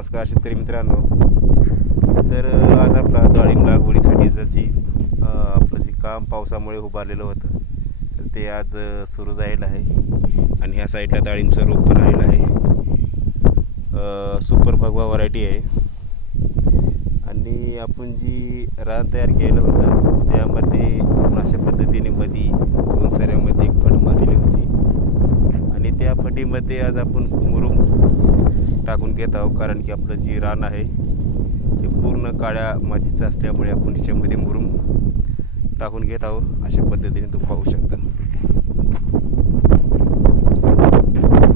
नमस्कार शेतकरी मित्रांनो। तर आज आपला डाळिंब लागवडीसाठी आपलं जे काम पावसामुळे उभारलेलं होतं तर ते आज सुरू झालेलं आहे आणि ह्या साईडला डाळिंबचं रोप पण आलेलं आहे। सुपर भगवा व्हरायटी आहे आणि आपण जी रान तयार केलं होतं त्यामध्ये अशा पद्धतीने मध्ये 2 सऱ्यामध्ये एक फट मारलेली होती आणि त्या फटीमध्ये आज आपण मुरुम टाकून घेत आहोत, कारण की आपलं जी रान आहे ते पूर्ण काळ्या मातीचं असल्यामुळे आपण त्याच्यामध्ये मुरुम टाकून घेत आहोत। अशा पद्धतीने तुम्ही पाहू शकता।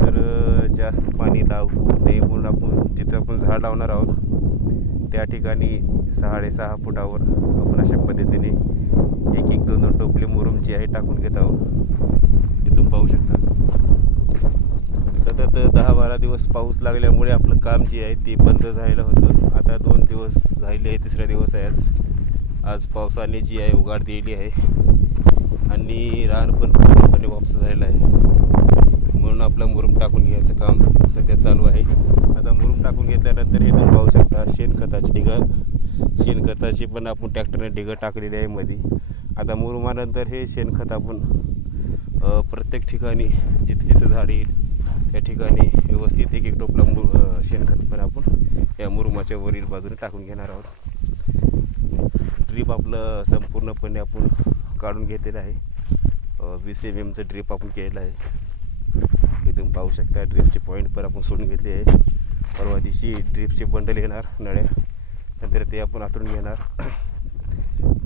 तर जास्त पाणी लागू नये म्हणून आपण जिथं आपण झाड लावणार आहोत त्या ठिकाणी 6.5 फुटावर आपण अशा पद्धतीने 1-2 टोपली मुरुम जी आहे टाकून घेत आहोत। हे तुम्ही पाहू शकता। सतत 10-12 दिवस पाऊस लागल्यामुळे आपलं काम जे आहे ते बंद झालेलं होतं। आता 2 दिवस झाले आहे, तिसरा दिवस आहे आज पावसाने जी आहे उघाड दिली आहे आणि रान पण पूर्णपणे वापस झालेलं आहे, म्हणून आपलं मुरुम टाकून घ्यायचं काम सध्या चालू आहे। आता मुरुम टाकून घेतल्यानंतर हे तुम्ही पाहू शकता शेणखताची ढिगं, शेणखताची पण आपण ट्रॅक्टरने ढिगं टाकलेली आहे मध्ये। आता मुरुमानंतर हे शेणखत आपण प्रत्येक ठिकाणी जिथं झाड येईल त्या ठिकाणी व्यवस्थित 1-1 टोपला शेणखत पण आपण या मुरुमाच्या वरील बाजूने टाकून घेणार आहोत। ड्रीप आपलं संपूर्णपणे आपण काढून घेतलेलं आहे। 20 mm ड्रीप आपण केलेलं आहे। इथून पाहू शकता ड्रीपचे पॉईंट पण आपण सोडून घेतले आहे। परवा दिवशी ड्रीपचे बंडल येणार नळ्या, नंतर ते आपण आतून घेणार।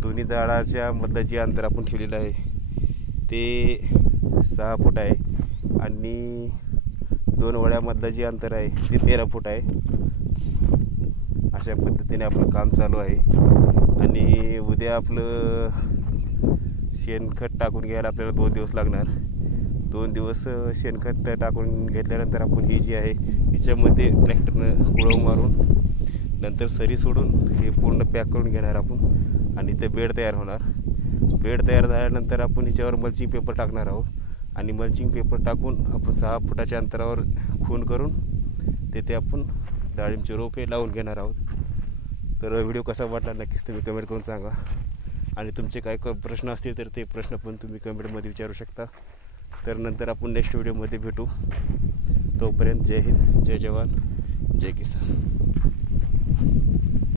दोन्ही झाडाच्या मधलं जे अंतर आपण ठेवलेलं आहे ते 6 फूट आहे आणि 2 वळ्यामधलं जे अंतर आहे ते 13 फूट आहे। अशा पद्धतीने आपलं काम चालू आहे आणि उद्या आपलं शेणखत टाकून घ्यायला आपल्याला 2 दिवस लागणार। 2 दिवस शेणखत टाकून घेतल्यानंतर आपण ही जी आहे हिच्यामध्ये ट्रॅक्टरनं कुळव मारून नंतर सरी सोडून हे पूर्ण पॅक करून घेणार आपण आणि ते बेड तयार होणार। बेड तयार झाल्यानंतर आपण हिच्यावर मल्चिंग पेपर टाकणार आहोत आणि मल्चिंग पेपर टाकून आपण 6 फुटाच्या अंतरावर खून करून तेथे आपण डाळिंबचे रोप हे लावून घेणार आहोत। तर व्हिडिओ कसा वाटला नक्कीच तुम्ही कमेंट करून सांगा आणि तुमचे काय प्रश्न असतील तर ते प्रश्न पण तुम्ही कमेंटमध्ये विचारू शकता। तर नंतर आपण नेक्स्ट व्हिडिओमध्ये भेटू। तोपर्यंत जय हिंद, जय जवान, जय किसान।